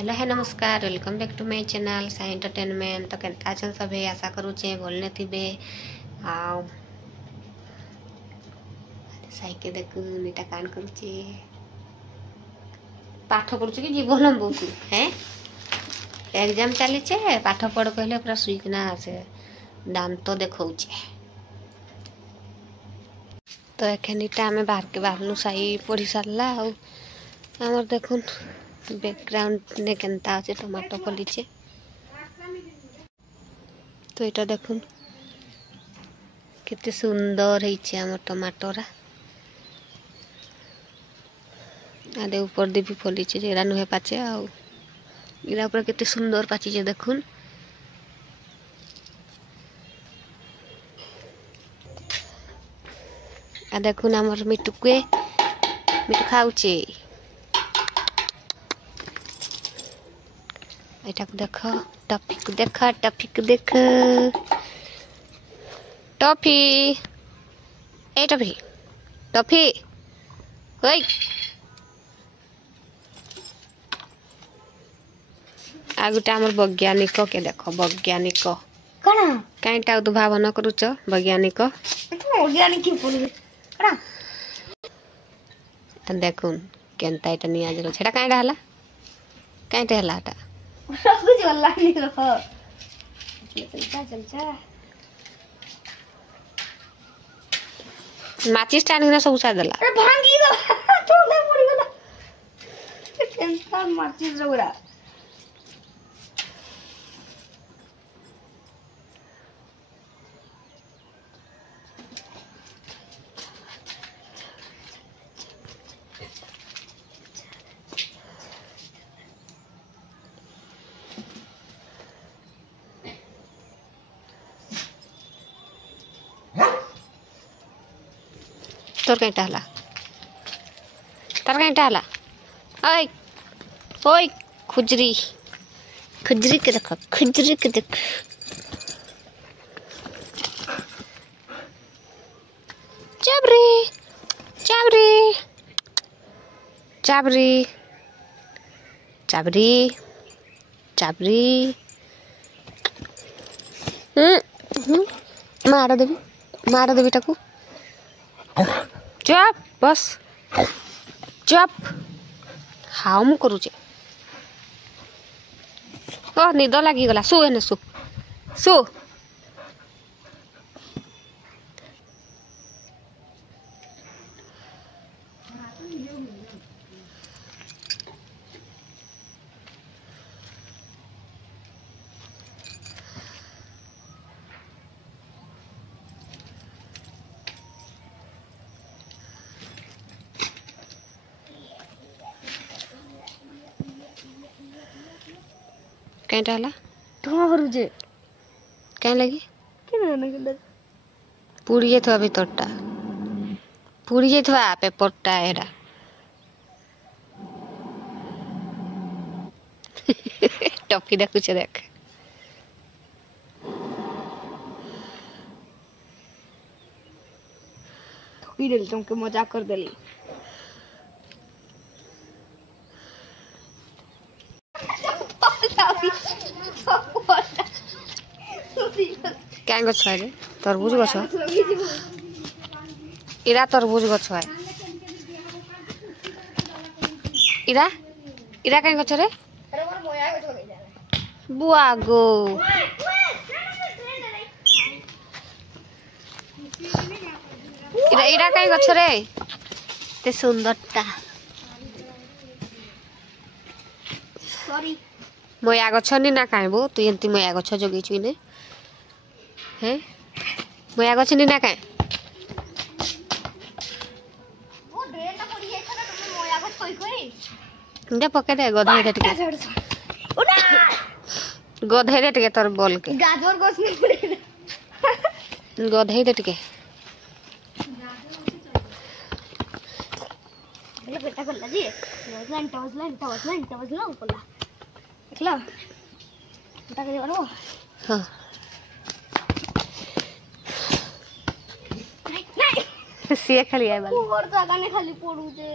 Hello है नमस्कार welcome back to my channel Sai entertainment. तो केनता अछन सभे आशा करूचे बोलने थिबे आउ साई के देखु नीटा कान करूचे पाठ पढुचे कि जीवन बुक हैं एग्जाम चली छे पाठ पढ़ कहले पूरा सुइकना से दांत तो देखौचे। तो एखनीटा आमे बाहर के बाहरनु साई पढ़ी सारला आउ हमर देखुन बैकग्राउंड ने केनता আছে टमाटो फलिचे। तो এটা দেখুন केते सुंदर ହେଇছে हमर टमाटोरा आदे ऊपर दे भी फलिचे जेरा नुहे पाचे आउ इरा ऊपर केते सुंदर पाची जे देखुन। आ देखुन हमर मिटुके मिटु खाउचे एटा को देखो टॉफी को देखो टॉफी ए टॉफी टॉफी ओय आगुटा हमर वैज्ञानिक के देखो वैज्ञानिक कणा काईटा उद्भावन करूच वैज्ञानिक वैज्ञानिक की बोल कणा देखुन केनता एटा निया जरो छेटा काईटा हला काईटा हला एटा कुछ वाला नहीं रखो चल जा माचिस टानी ना सब उसा देला अरे भांगी दो छोड़ पड़ी गला टेंशन माचिस जोरा तोर कईटा हला तार कईटा हला ओय ओय खुजरी खुजरी के देखो खुजरी के देख चाबरी चाबरी चाबरी चाबरी चाबरी मार देवी टाकू चुप बस चुप हाउ करुचे ओ निद लगी गला सु एने सु सु कहीं डाला धुआं करूजे कहीं लगी केना न पुड़िए थवा भीतरटा पुड़िए थवा पेपरटा एरा टॉफी देखुचे देख ठोकी देली तुमके मजाक कर देली क्या गछ है रे तरबूज गछ इरा तरबूज गछ है इरा इरा कहीं गछ रे अरे मोर मोया गछ गई बुआ गो इरा इरा कहीं गछ रे ते सुंदरता सॉरी मोया गछ नि ना काइबो तू एंती मोया गछ जगी छु ने हैं मोया गछ नि ना काइ वो ड्रेन ना पड़ी है ना तुम मोया गछ कोई दे पके दे गधे दे टिके उड़ा गधे दे टिके तोर बोल के गाजर गछ नहीं पड़ी गधे दे टिके ले बेटा कर जी टॉस लाइन कोला देखला बेटा के बनो हां सीए खाली आए वाला और जगह ने खाली पड़ू जे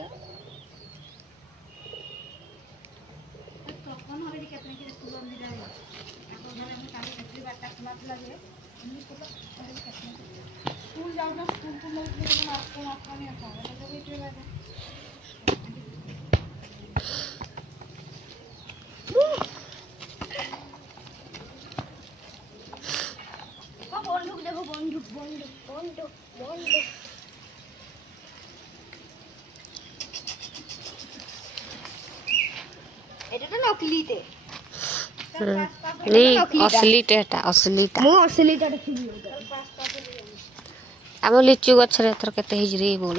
বন্দুক দেখো, বন্দুক বন্দুক বন্দুক বন্দুক। এটা তো নকলিতে। नहीं असलीटा एटा असलीटा ମୁଁ ଅସଲିଟା ଦେଖିବି। आम लिचु गछरे एथर केते हिज रे बोल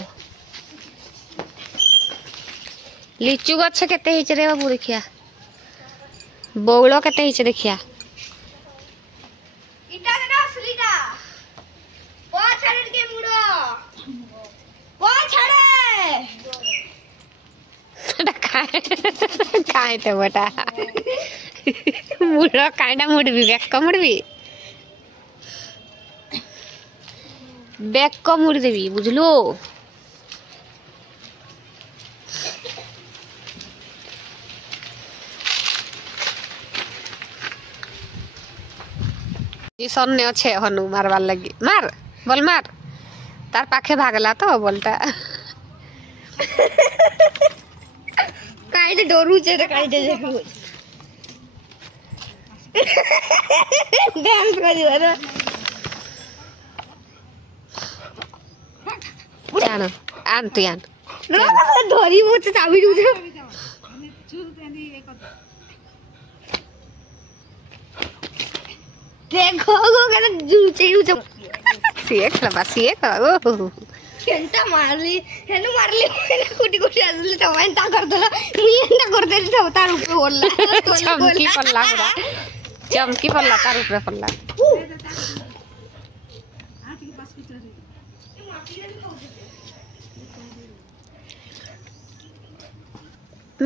लिचु गछ केते हिज रे बाबू देखिया बौल केते हिज देखिया इटा ना असलिटा पो छाड़ के मुड़ो पो छाड़े काय ते बेटा मुड़ कांडा मुड़बी बेक मुड़बी बेक मुड़ देवी बुझलो सन्ने अच्छे हनु मारवार लगी मार बोल मार तार पाखे भागला तो बोलता काय ते डरू छे ते काय ते देखो डांस करियो रे जान आन तू आन ना धरी मोचे चाबी दू देखो गो करे जूचे सीए खला ओ ಎಂತ ಮಾರ್ಲಿ ಹೆಣ್ಣು ಮಾರ್ಲಿ ಕುಟಿ ಕುಟಿ ಅದ್ರಲ್ಲಿ ತವ ಎಂತ ಕರ್ದಲ್ಲ ನೀ ಎಂತ ಕೊಡ್ತೇನೆ ತವ ತಾರ ರೂಪಾಯಿ ಓಡ್ಲ चमकी पल्ला पूरा चमकी पल्ला तार ऊपर पल्ला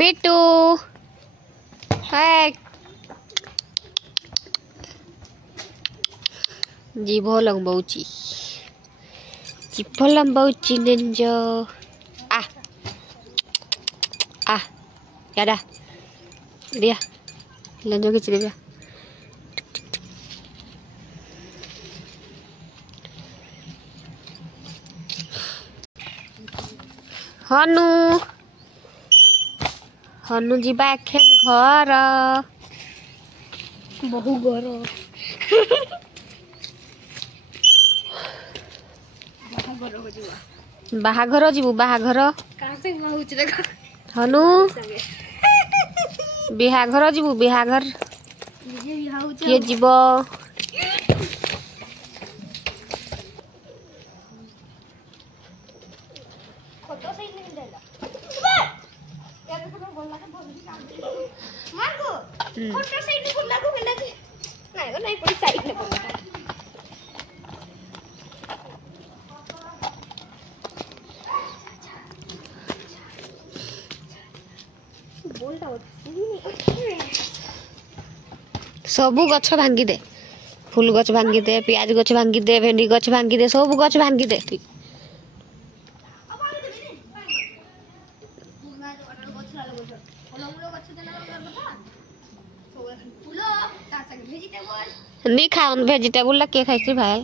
मिट्टू हाय जीभो लंबौची जीभो लंबौची नंजो आ आ यादा dia lanjut ke dia हनु हनु जीवा एखेन घर बहु घर बाहाघर जीवु बाहाघर कासे बहुच रे हनु बिहाघर जीवु बिहाघर जे बिहाउच किए जीव फोटो सही नहीं देला यार तो बोलला के बोलली काम मार को फोटो सही नहीं बोलला को मिला जी नहीं कोई साइड नहीं बोलला सबू गछ भांगी दे फूल गछ भांगी दे प्याज गछ भांगी दे भेंडी गछ भांगी दे सब गछ भांगी दे नहीं खाओ वेजिटेबल ला के खाइसी भाई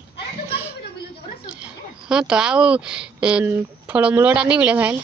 हाँ तो आउ फलमूल नहीं मिले भाई